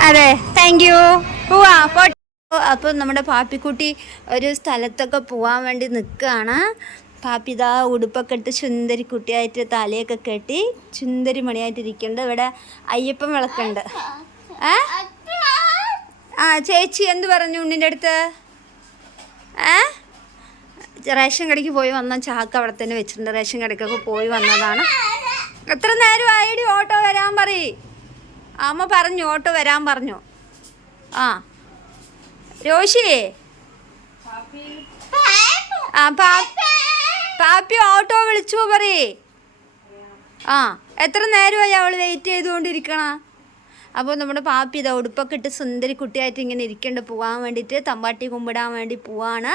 അതെ thank you പോവാ അപ്പോൾ നമ്മുടെ പാപ്പിക്കുട്ടി ഒരു സ്ഥലത്തൊക്കെ പോകാൻ വേണ്ടി നിൽക്കുകയാണ് പാപ്പി ഇതാ ഉടുപ്പൊക്കെ ഇട്ട് സുന്ദരി കുട്ടിയായിട്ട് തലയൊക്കെ കെട്ടി സുന്ദരി മണിയായിട്ട് ഇരിക്കുന്നുണ്ട്. ഇവിടെ അയ്യപ്പൻ വിളക്കുണ്ട്. ഏ? ആ ചേച്ചി എന്ത് പറഞ്ഞു ഉണ്ണിന്റെ അടുത്ത്? ഏ? റേഷൻ കടയ്ക്ക് പോയി വന്ന ചാക്ക് അവിടെ തന്നെ വെച്ചിട്ടുണ്ട്. റേഷൻ കടയ്ക്കൊക്കെ പോയി വന്നതാണ്. എത്ര നേരം ആയിടി ഓട്ടോ വരാൻ പറയ്? അമ്മ പറഞ്ഞു ഓട്ടോ വരാൻ പറഞ്ഞു. ആ. രോഷിയേ ആ പാപ്പി ഓട്ടോ വിളിച്ചു പറയേ ആ എത്ര നേരമായി അവൾ വെയിറ്റ് ചെയ്തുകൊണ്ടിരിക്കണ? അപ്പോൾ നമ്മുടെ പാപ്പി ഇതാ ഉടുപ്പൊക്കെ ഇട്ട് സുന്ദരി കുട്ടിയായിട്ട് ഇങ്ങനെ ഇരിക്കേണ്ട. പോകാൻ വേണ്ടിയിട്ട് തമ്പാട്ടി കുമ്പിടാൻ വേണ്ടി പോവാണ്.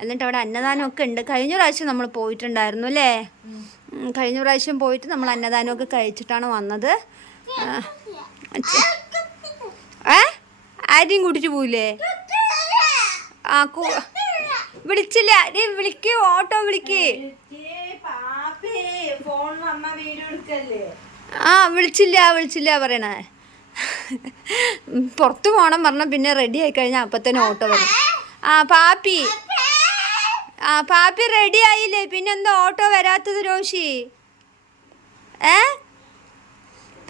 എന്നിട്ട് അവിടെ അന്നദാനമൊക്കെ ഉണ്ട്. കഴിഞ്ഞ പ്രാവശ്യം നമ്മൾ പോയിട്ടുണ്ടായിരുന്നു അല്ലേ? കഴിഞ്ഞ പ്രാവശ്യം പോയിട്ട് നമ്മൾ അന്നദാനമൊക്കെ കഴിച്ചിട്ടാണ് വന്നത്. ഏ? ആരെയും കൂട്ടിട്ട് പോയില്ലേ ആ വിളിച്ചില്ല. നീ വിളിക്ക് ഓട്ടോ വിളിക്ക്. ആ വിളിച്ചില്ല വിളിച്ചില്ല പറയണേ. പുറത്ത് പോകണം പറഞ്ഞ പിന്നെ റെഡി ആയി കഴിഞ്ഞാൽ അപ്പം തന്നെ ഓട്ടോ വരും. ആ പാപ്പി. ആ പാപ്പി റെഡി ആയില്ലേ? പിന്നെന്താ ഓട്ടോ വരാത്തത് രോഷി? ഏ?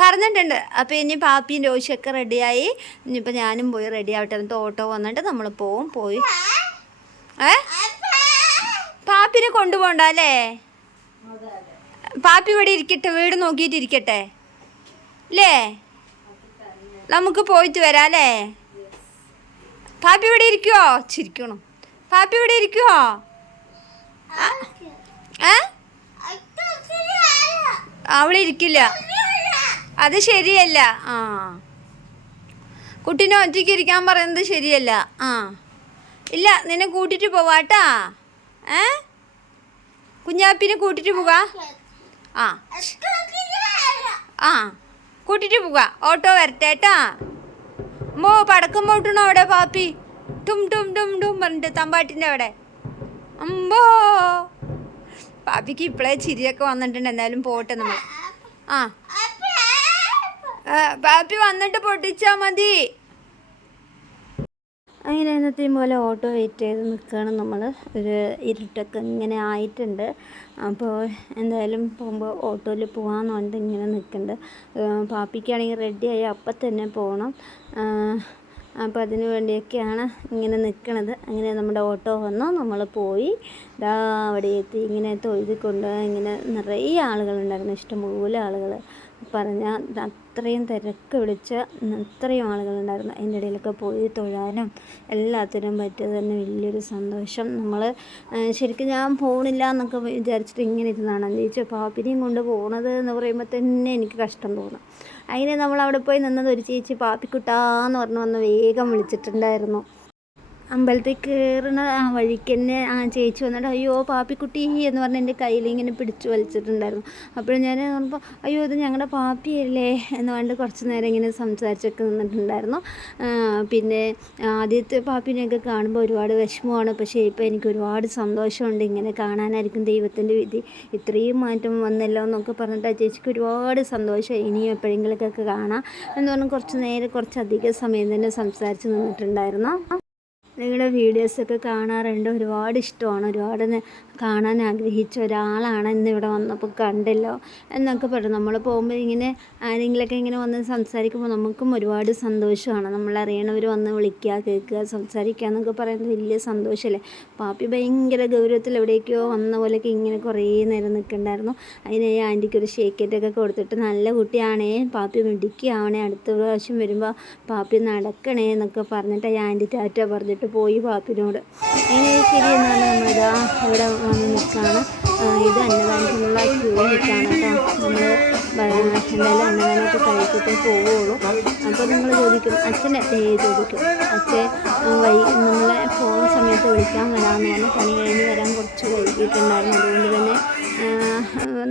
പറഞ്ഞിട്ടുണ്ട്. അപ്പോൾ ഇനി പാപ്പിയും രോഷിയൊക്കെ റെഡിയായി ഇനിയിപ്പോൾ ഞാനും പോയി റെഡി ആവട്ടെ എന്നിട്ട് ഓട്ടോ വന്നിട്ട് നമ്മൾ പോവും പോയി. ഏ? പാപ്പിനെ കൊണ്ടുപോകണ്ട അല്ലേ? പാപ്പി ഇവിടെ ഇരിക്കട്ടെ വീട് നോക്കിയിട്ട് ഇരിക്കട്ടെ. അല്ലേ നമുക്ക് പോയിട്ട് വരാം അല്ലേ? പാപ്പി ഇവിടെ ഇരിക്കുവോ? ചിരിക്കണം. പാപ്പി ഇവിടെ ഇരിക്കുവോ? ഏ? അവളിരിക്കില്ല അത് ശരിയല്ല. ആ. കുട്ടീനെ ഒറ്റയ്ക്ക് ഇരിക്കാൻ പറയുന്നത് ശരിയല്ല. ആ. ഇല്ല നിന്നെ കൂട്ടിട്ട് പോവാട്ടാ ഏ? കുഞ്ഞാപ്പിനെ കൂട്ടിട്ട് പോകാ. ആ. ആ. കൂട്ടിട്ട് പോകാ. ഓട്ടോ വരട്ടേട്ടാ മോ പടക്കം പോട്ടണോ അവിടെ പാപ്പി? ടും ടും ടും ടും പറഞ്ഞിട്ട് തമ്പാട്ടിന്റെ അവിടെ. അമ്പോ പാപ്പിക്ക് ഇപ്പോഴേ ചിരിയൊക്കെ വന്നിട്ടുണ്ട്. എന്തായാലും പോട്ടെ നമ്മൾ ആ, പാപ്പി വന്നിട്ട് പൊട്ടിച്ചാ മതി. അങ്ങനെ എന്നത്തെയും പോലെ ഓട്ടോ വെയിറ്റ് ചെയ്ത് നിൽക്കുകയാണ് നമ്മൾ ഒരു ഇരുട്ടൊക്കെ ഇങ്ങനെ ആയിട്ടുണ്ട്. അപ്പോൾ എന്തായാലും പോകുമ്പോൾ ഓട്ടോയിൽ പോകാമെന്ന് പറഞ്ഞിട്ട് ഇങ്ങനെ നിൽക്കുന്നുണ്ട്. പാപ്പിക്കാണെങ്കിൽ റെഡിയായി അപ്പം തന്നെ പോകണം. അപ്പോൾ അതിനു വേണ്ടിയൊക്കെയാണ് ഇങ്ങനെ നിൽക്കുന്നത് അങ്ങനെ നമ്മുടെ ഓട്ടോ വന്നു. നമ്മൾ പോയി. ഇതാ അവിടെ എത്തി. ഇങ്ങനെ തൊഴുതിക്കൊണ്ട് ഇങ്ങനെ നിറയെ ആളുകളുണ്ടായിരുന്നു. ഇഷ്ടംപോലെ ആളുകൾ പറഞ്ഞാൽ അത്രയും തിരക്ക് വിളിച്ച് അത്രയും ആളുകളുണ്ടായിരുന്നു. അതിന്റെ ഇടയിലൊക്കെ പോയി തൊഴാനും എല്ലാത്തിനും പറ്റിയത് തന്നെ വലിയൊരു സന്തോഷം. നമ്മൾ ശരിക്കും ഞാൻ പോകണില്ല എന്നൊക്കെ വിചാരിച്ചിട്ട് ഇങ്ങനെ ഇരുന്നാണ്. ചേച്ചി പാപ്പിനെയും കൊണ്ട് പോകണത് എന്ന് പറയുമ്പോൾ തന്നെ എനിക്ക് കഷ്ടം തോന്നും. അതിന് നമ്മൾ അവിടെ പോയി നിന്നത് ഒരു ചേച്ചി പാപ്പിക്കുട്ടാന്ന് പറഞ്ഞ് വന്ന് വേഗം വിളിച്ചിട്ടുണ്ടായിരുന്നു. അമ്പലത്തിൽ കയറുന്ന ആ വഴിക്ക് തന്നെ ആ ചേച്ചി വന്നിട്ട് അയ്യോ പാപ്പിക്കുട്ടി എന്ന് പറഞ്ഞ് എന്റെ കയ്യിൽ ഇങ്ങനെ പിടിച്ചു വലിച്ചിട്ടുണ്ടായിരുന്നു. അപ്പോൾ ഞാൻ പറഞ്ഞപ്പോൾ അയ്യോ ഇത് ഞങ്ങളുടെ പാപ്പിയല്ലേ എന്ന് പറഞ്ഞിട്ട് കുറച്ച് നേരം ഇങ്ങനെ സംസാരിച്ചൊക്കെ നിന്നിട്ടുണ്ടായിരുന്നു. പിന്നെ ആദ്യത്തെ പാപ്പിനെയൊക്കെ കാണുമ്പോൾ ഒരുപാട് വിഷമമാണ്. പക്ഷേ ഇപ്പോൾ എനിക്ക് ഒരുപാട് സന്തോഷമുണ്ട് ഇങ്ങനെ കാണാനായിരിക്കും ദൈവത്തിന്റെ വിധി. ഇത്രയും മാറ്റം വന്നല്ലോ എന്നൊക്കെ പറഞ്ഞിട്ട് ആ ചേച്ചിക്ക് ഒരുപാട് സന്തോഷമായി ഇനിയും എപ്പോഴെങ്കിലൊക്കെ കാണാം എന്ന് പറഞ്ഞ് കുറച്ച് നേരം കുറച്ചധികം സമയം തന്നെ സംസാരിച്ച് നിന്നിട്ടുണ്ടായിരുന്നു. നിങ്ങളുടെ വീഡിയോസൊക്കെ കാണാറുണ്ട്? ഒരുപാട് ഇഷ്ടമാണ്. ഒരുപാട് കാണാൻ ആഗ്രഹിച്ച ഒരാളാണ് ഇന്ന് ഇവിടെ വന്നപ്പോൾ കണ്ടല്ലോ എന്നൊക്കെ പറഞ്ഞു. നമ്മൾ പോകുമ്പോൾ ഇങ്ങനെ ആരെങ്കിലുമൊക്കെ ഇങ്ങനെ വന്ന് സംസാരിക്കുമ്പോൾ നമുക്കും ഒരുപാട് സന്തോഷമാണ്. നമ്മളറിയണവർ വന്ന് വിളിക്കുക കേൾക്കുക സംസാരിക്കുക എന്നൊക്കെ പറയുന്നത് വലിയ സന്തോഷമല്ലേ പാപ്പി ഭയങ്കര ഗൗരവത്തിൽ എവിടേക്കോ വന്ന പോലെയൊക്കെ ഇങ്ങനെ കുറേ നേരം നിൽക്കണ്ടായിരുന്നു. അതിന് ഈ ആന്റിക്ക് ഒരു ഷേക്കറ്റൊക്കെ കൊടുത്തിട്ട് നല്ല കുട്ടിയാണേ പാപ്പി മിടിക്കുകയാണേ അടുത്ത പ്രാവശ്യം വരുമ്പോൾ പാപ്പി നടക്കണേ എന്നൊക്കെ പറഞ്ഞിട്ട് ഈ ആന്റി ടാറ്റ പറഞ്ഞിട്ട് പോയി പാപ്പിനോട് അങ്ങനെ ശരി എന്നാണ് നമ്മളിതാ ഇവിടെ വന്ന് നിൽക്കുകയാണ് ഇത് അന്നദാനത്തിനുള്ള ക്യൂ നിൽക്കുകയാണ് കേട്ടോ. നമ്മൾ എന്തായാലും അന്നദാനമൊക്കെ കഴിച്ചിട്ടേ പോവുള്ളൂ. അപ്പോൾ നിങ്ങൾ ചോദിക്കും അച്ഛന്റെ ഡേ ചോദിക്കും. അച്ഛൻ വൈ നമ്മളെ പോകുന്ന സമയത്ത് വിളിക്കാൻ വരാമെന്ന് പറഞ്ഞു പണി കഴിഞ്ഞ് വരാൻ കുറച്ച് വൈകിട്ടുണ്ടായിരുന്നു അതുകൊണ്ട് തന്നെ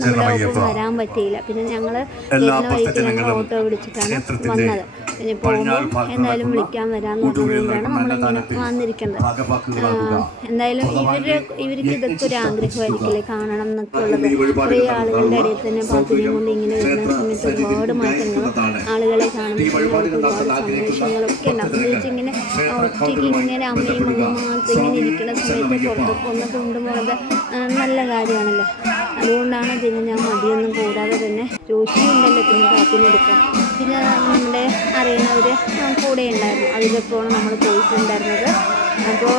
നമ്മുടെ ഒപ്പം വരാൻ പറ്റിയില്ല. പിന്നെ ഞങ്ങൾ വരുന്ന വഴിക്ക് ഞങ്ങൾ ഓട്ടോ വിളിച്ചിട്ടാണ് വന്നത്. പിന്നെ പോകുമ്പോൾ എന്തായാലും വിളിക്കാൻ വരാമെന്ന് പറഞ്ഞുകൊണ്ടാണ് നമ്മളിങ്ങനെ വന്നിരിക്കുന്നത്. എന്തായാലും ഇവർ ഇവർക്ക് ഇതൊക്കെ ഒരു ആഗ്രഹമായിരിക്കില്ലേ കാണണം എന്നൊക്കെ ഉള്ളത്. കുറേ ആളുകളുടെ ഇടയിൽ തന്നെ പാപ്പിനെയും കൊണ്ട് ഇങ്ങനെ വരുന്ന സമയത്ത് ഒരുപാട് മാറ്റങ്ങളും ആളുകളെ കാണുമ്പോൾ ഒരുപാട് സന്തോഷങ്ങളൊക്കെ ഉണ്ടാവും ഇങ്ങനെ ഒറ്റയ്ക്ക് ഇങ്ങനെ അമ്മയും അമ്മ മാത്രം ഇങ്ങനെ ഇരിക്കുന്ന സമയത്ത് പുറത്തൊക്കെ ഒന്ന് കൊണ്ടുപോകുന്നത് നല്ല കാര്യമാണല്ലോ. അതുകൊണ്ടാണ് പിന്നെ ഞാൻ മടിയൊന്നും കൂടാതെ തന്നെ ജോഷിയുണ്ടല്ലോ പിന്നെ കാപ്പിനെടുക്കാൻ പിന്നെ നമ്മുടെ അറിയുന്നവർ കൂടെ ഉണ്ടായിരുന്നു. അതിലൊക്കെയാണ് നമ്മൾ പോയിട്ടുണ്ടായിരുന്നത്. അപ്പോൾ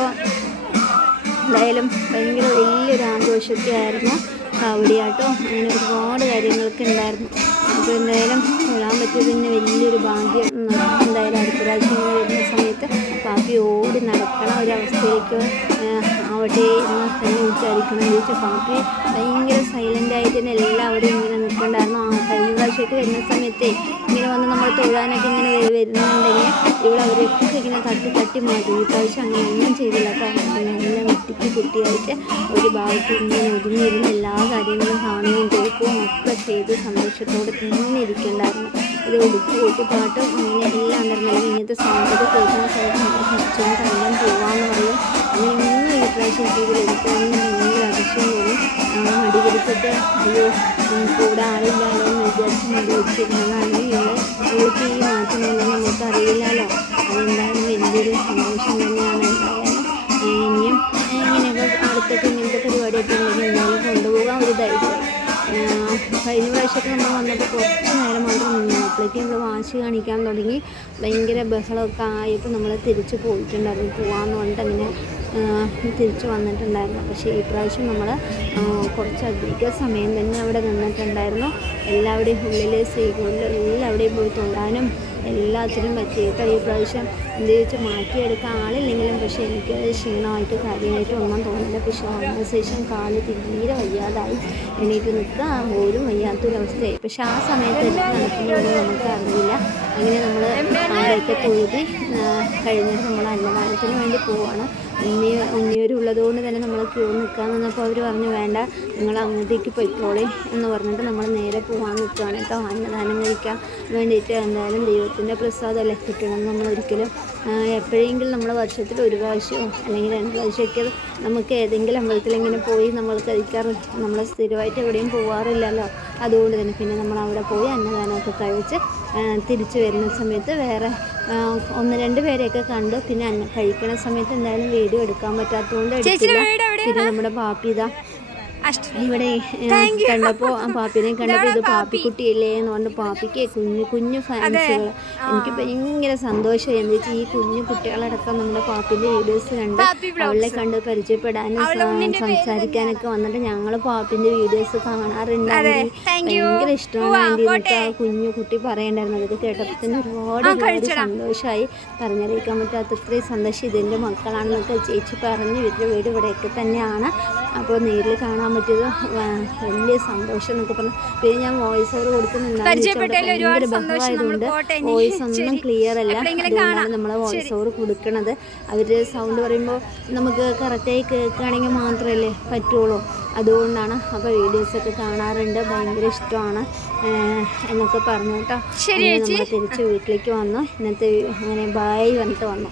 എന്തായാലും ഭയങ്കര വലിയൊരു ആഘോഷമൊക്കെ ആയിരുന്നു കാവടിയാട്ടോ. അങ്ങനെ ഒരുപാട് കാര്യങ്ങളൊക്കെ ഉണ്ടായിരുന്നു. അപ്പോൾ എന്തായാലും വരാൻ പറ്റിയത് തന്നെ വലിയൊരു ഭാഗ്യം എന്തായാലും അടുത്ത പ്രാവശ്യം വരുന്ന സമയത്ത് കാപ്പി ഓടി നടക്കണ ഒരവസ്ഥയിലേക്ക് ചോദിച്ചു വെച്ചാൽ പാപ്പി ഭയങ്കര സൈലന്റ് ആയിട്ട് തന്നെ എല്ലാവരും ഇങ്ങനെ നിൽക്കണ്ടായിരുന്നു. ആ കഴിഞ്ഞ പ്രാവശ്യമൊക്കെ വരുന്ന സമയത്ത് ഇങ്ങനെ വന്ന് നമ്മൾ തൊഴാനൊക്കെ ഇങ്ങനെ വരു- വരുന്നുണ്ടെങ്കിൽ ഇവിടെ അവരൊക്കെ ഇങ്ങനെ തട്ടി തട്ടി മാറ്റി. ഈ പ്രാവശ്യം അങ്ങനെ ഒന്നും ചെയ്തില്ല. കാരണം എല്ലാം വെട്ടിക്ക് കുട്ടിയായിട്ട് ഒരു ഭാഗത്ത് ഇങ്ങനെ ഒതുങ്ങിയിരുന്ന് എല്ലാ കാര്യങ്ങളും കാണുകയും കേൾക്കുകയും ഒക്കെ ചെയ്ത് സന്തോഷത്തോടെ തന്നെ ഇരിക്കണ്ടായിരുന്നു. ഇത് ഒടുക്കി കൂട്ടി പാട്ടും അങ്ങനെ എല്ലാം ഉണ്ടായിരുന്നു. ഇങ്ങനത്തെ സൗണ്ടൊക്കെ കേൾക്കുന്ന സ്ഥലത്ത് നമുക്ക് കുറച്ചും കണ്ടാൻ പോകാമെന്ന് പറയും. അങ്ങനെ ഒന്നും ഈ പ്രാവശ്യം ചെയ്തില്ല. എനിക്കൊന്നും മടി പിടിച്ചിട്ട് അയ്യോ കൂടെ ആളില്ലല്ലോ എന്ന് വിചാരിച്ച് മടി പിടിച്ചിരുന്നതാണ് ഇവൾക്ക് ഈ മാറ്റമൊന്നും നമുക്ക് അറിയില്ലല്ലോ അതെന്തായാലും വലിയൊരു സന്തോഷം തന്നെയാണ് എന്തായാലും. ഇനിയും ഇങ്ങനെയൊക്കെ അടുത്തൊക്കെ ഇങ്ങനത്തെ പരിപാടിയൊക്കെ ഉണ്ടെങ്കിൽ എന്തായാലും കൊണ്ടുപോകാൻ ഒരു ധൈര്യം. കഴിഞ്ഞ പ്രാവശ്യമൊക്കെ നമ്മൾ വന്നപ്പോൾ കുറച്ച് നേരം മാത്രം നിന്നു അപ്പോഴേക്കും ഇവിടെ വാശി കാണിക്കാൻ തുടങ്ങി. ഭയങ്കര ബഹളമൊക്കെ ആയപ്പോൾ നമ്മൾ തിരിച്ച് പോയിട്ടുണ്ടായിരുന്നു. പോകാമെന്ന് പറഞ്ഞിട്ട് അങ്ങനെ തിരിച്ച് വന്നിട്ടുണ്ടായിരുന്നു. പക്ഷേ ഈ പ്രാവശ്യം നമ്മൾ കുറച്ചധികം സമയം തന്നെ അവിടെ നിന്നിട്ടുണ്ടായിരുന്നു. എല്ലാവരുടെയും ഉള്ളിൽ സ്ത്രീകളിൽ എല്ലാവരുടെയും പോയി തൊഴാനും എല്ലാത്തിനും പറ്റിയിട്ട് ഈ പ്രാവശ്യം എന്ത് ചോദിച്ചാൽ മാറ്റിയെടുക്കാൻ ആളില്ലെങ്കിലും പക്ഷേ എനിക്ക് ക്ഷീണമായിട്ട് കാര്യമായിട്ട് ഒന്നും തോന്നില്ല പക്ഷേ ശേഷം കാൽ തീരെ വയ്യാതായി. എണീറ്റ് നിൽക്കാൻ പോലും വയ്യാത്തൊരവസ്ഥയായി. പക്ഷേ ആ സമയത്ത് നടക്കുന്നതൊന്നും നമുക്ക് അറിയില്ല. അങ്ങനെ നമ്മൾ അവിടെയൊക്കെ തൊഴുതി കഴിഞ്ഞിട്ട് നമ്മൾ അന്നദാനത്തിന് വേണ്ടി പോവാണ്. ഉണ്ണി ഉണ്ണിയൊരു ഉള്ളതുകൊണ്ട് തന്നെ നമ്മൾ ക്യൂ നിൽക്കാൻ നിന്നപ്പോൾ അവർ പറഞ്ഞു വേണ്ട നിങ്ങൾ അങ്ങോട്ടേക്ക് പൊയ്ക്കോളി എന്ന് പറഞ്ഞിട്ട് നമ്മൾ നേരെ പോകാൻ നിൽക്കുകയാണ്. കേട്ടോ അന്നദാനം കഴിക്കാൻ വേണ്ടിയിട്ട് എന്തായാലും ദൈവത്തിന്റെ പ്രസാദമല്ലേ കിട്ടണം നമ്മൾ ഒരിക്കലും എപ്പോഴെങ്കിലും നമ്മൾ വർഷത്തിൽ ഒരു പ്രാവശ്യമോ അല്ലെങ്കിൽ രണ്ട് പ്രാവശ്യമൊക്കെ നമുക്ക് ഏതെങ്കിലും അമ്പലത്തിൽ ഇങ്ങനെ പോയി നമ്മൾ കഴിക്കാറ് നമ്മൾ സ്ഥിരമായിട്ട് എവിടെയും പോകാറില്ലല്ലോ അതുകൊണ്ട് തന്നെ പിന്നെ നമ്മൾ അവിടെ പോയി അന്നദാനമൊക്കെ കഴിച്ച് തിരിച്ചു വരുന്ന സമയത്ത് വേറെ ഒന്ന് രണ്ട് പേരെയൊക്കെ കണ്ടു. പിന്നെ അന്ന കഴിക്കണ സമയത്ത് എന്തായാലും വീഡിയോ എടുക്കാൻ പറ്റാത്തതുകൊണ്ട് എടുത്തില്ല. പിന്നെ നമ്മുടെ പാപ്പി ഇതാ ഇവിടെ കണ്ടപ്പോ പാപ്പിനെ കണ്ടപ്പോ ഇത് പാപ്പിക്കുട്ടിയല്ലേ എന്ന് പറഞ്ഞു പാപ്പിക്ക് കുഞ്ഞു കുഞ്ഞു ഫാൻസുകൾ എനിക്ക് ഭയങ്കര സന്തോഷമായി എന്ന് വെച്ചാൽ ഈ കുഞ്ഞു കുട്ടികളടക്കം നമ്മുടെ പാപ്പിന്റെ വീഡിയോസ് കണ്ട് അവളെ കണ്ട് പരിചയപ്പെടാനും സംസാരിക്കാനൊക്കെ വന്നിട്ട് ഞങ്ങൾ പാപ്പിന്റെ വീഡിയോസ് കാണാറുണ്ട്. ഭയങ്കര ഇഷ്ടമാണ് ആന്റി എന്നൊക്കെ ആ കുഞ്ഞു കുട്ടി പറയണ്ടായിരുന്നു അത് കേട്ടപ്പോൾ തന്നെ ഒരുപാട് സന്തോഷമായി പറഞ്ഞറിയിക്കാൻ പറ്റാത്ത ഇത്രയും സന്തോഷം ഇതിന്റെ മക്കളാണെന്നൊക്കെ ചേച്ചി പറഞ്ഞു. ഇവരുടെ വീട് ഇവിടെയൊക്കെ തന്നെയാണ്. അപ്പോൾ നേരിൽ കാണാൻ പറ്റിയത് വലിയ സന്തോഷം എന്നൊക്കെ പറഞ്ഞു. പിന്നെ ഞാൻ വോയിസ് ഓവർ കൊടുക്കുന്നുണ്ടായിരുന്നു ബഹളമായതുകൊണ്ട് വോയിസ് ഒന്നും ക്ലിയർ അല്ല. അതുകൊണ്ടാണ് നമ്മൾ വോയിസ് ഓവർ കൊടുക്കുന്നത് അവർ സൗണ്ട് പറയുമ്പോൾ നമുക്ക് കറക്റ്റായി കേൾക്കുകയാണെങ്കിൽ മാത്രമല്ലേ പറ്റുള്ളൂ. അതുകൊണ്ടാണ് അപ്പോൾ വീഡിയോസൊക്കെ കാണാറുണ്ട്. ഭയങ്കര ഇഷ്ടമാണ് എന്നൊക്കെ പറഞ്ഞു കേട്ടോ. നമ്മൾ തിരിച്ച് വീട്ടിലേക്ക് വന്നു. ഇന്നത്തെ അങ്ങനെ ബായ് പറഞ്ഞിട്ട് വന്നു.